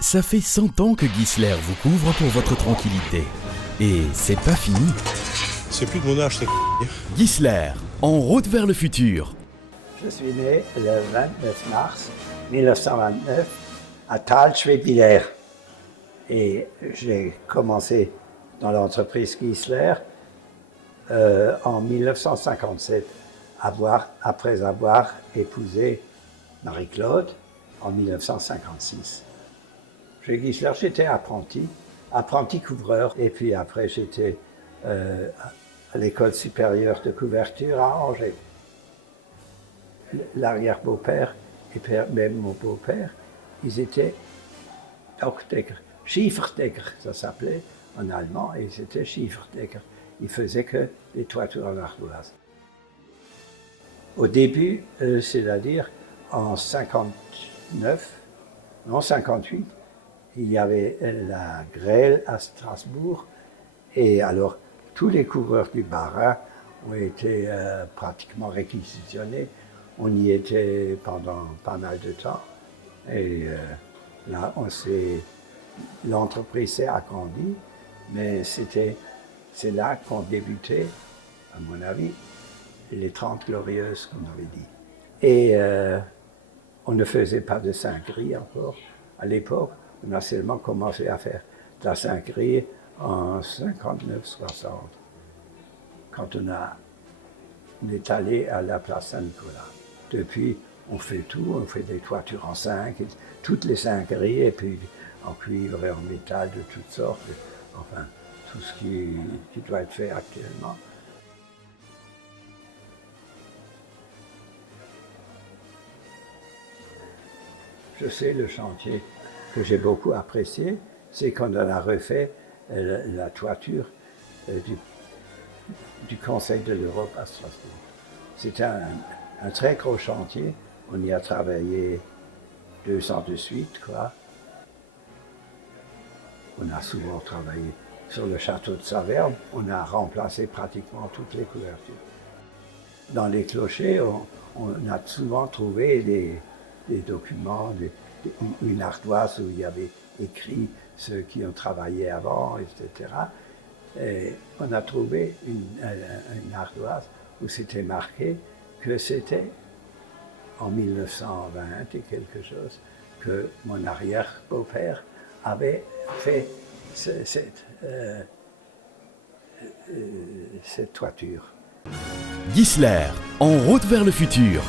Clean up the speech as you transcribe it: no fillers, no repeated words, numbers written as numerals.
Ça fait 100 ans que Gisler vous couvre pour votre tranquillité. Et c'est pas fini. C'est plus de mon âge, c'est Gisler, en route vers le futur. Je suis né le 29 mars 1929 à Thalschwebwiller. Et j'ai commencé dans l'entreprise Gisler en 1957, après avoir épousé Marie-Claude en 1956. Chez Gisler, j'étais apprenti couvreur, et puis après j'étais à l'école supérieure de couverture à Angers. L'arrière-beau-père et même mon beau-père, ils étaient Dachdecker, Schieferdecker, ça s'appelait en allemand, et ils étaient Schieferdecker. Ils faisaient que les toitures en ardoise. Au début, c'est-à-dire en 58, il y avait la grêle à Strasbourg, et alors tous les couvreurs du Bas-Rhin ont été pratiquement réquisitionnés. On y était pendant pas mal de temps, et là, l'entreprise s'est agrandie, mais c'est là qu'ont débuté, à mon avis, les 30 Glorieuses, comme on avait dit. Et on ne faisait pas de cinquerie encore. À l'époque, on a seulement commencé à faire de la cinquerie en 59-60, quand on est allé à la place Saint-Nicolas. Depuis, on fait tout, on fait des toitures en cinq, toutes les cinqueries, et puis en cuivre et en métal de toutes sortes, enfin, tout ce qui doit être fait actuellement. Je sais, le chantier que j'ai beaucoup apprécié, c'est qu'on a refait la toiture du Conseil de l'Europe à Strasbourg. C'était un très gros chantier. On y a travaillé 2 ans de suite, quoi. On a souvent travaillé sur le château de Saverne. On a remplacé pratiquement toutes les couvertures. Dans les clochers, on a souvent trouvé des documents, une ardoise où il y avait écrit ceux qui ont travaillé avant, etc. Et on a trouvé une ardoise où c'était marqué que c'était en 1920 et quelque chose que mon arrière-beau-père avait fait cette toiture. Gisler, en route vers le futur.